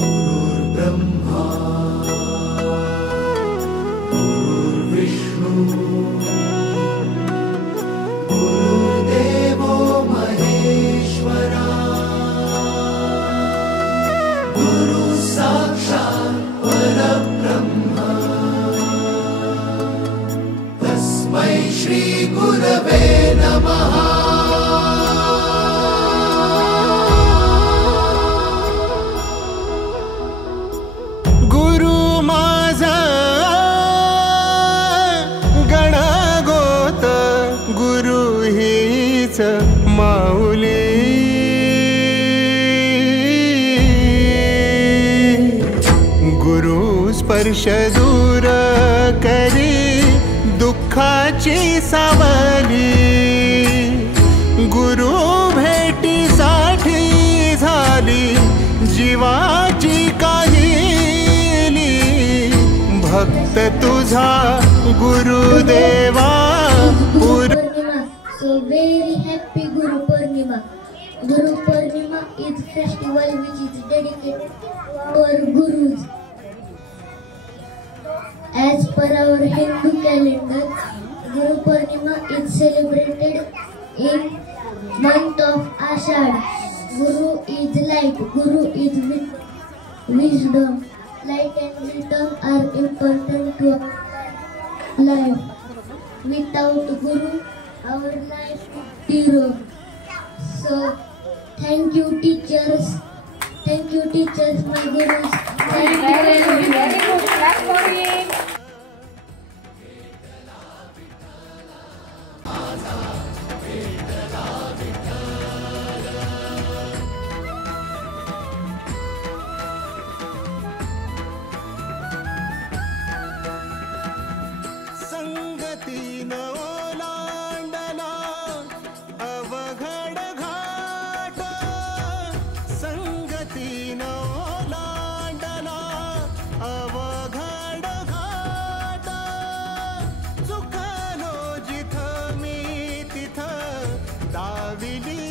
गुरुर्ब्रह्मा गुरुर्विष्णू गुरुर्देवो महेश्वरा गुरु साक्षात् परब्रह्म तस्मै श्री गुरवे नमः। माऊली गुरु स्पर्श दूर करी दुःखाची सावली गुरु भेटीसाठी झाली जीवाची काहिली भक्त तुझा गुरुदेवा So very happy Guru Purnima. Guru Purnima is festival which is dedicated to our Gurus. As per our Hindu calendar, Guru Purnima is celebrated in month of Ashad. Guru is light, Guru is wisdom. Light and wisdom are important to our life. Without Guru, our life is zero. So thank you teachers, my gurus. Thank you very much. Very good. Clap for him. संगतीन ओलांडला अवघड घाट संगतीन ओलांडला अवघड घाट चुकलो जिथं मी तिथं दाविली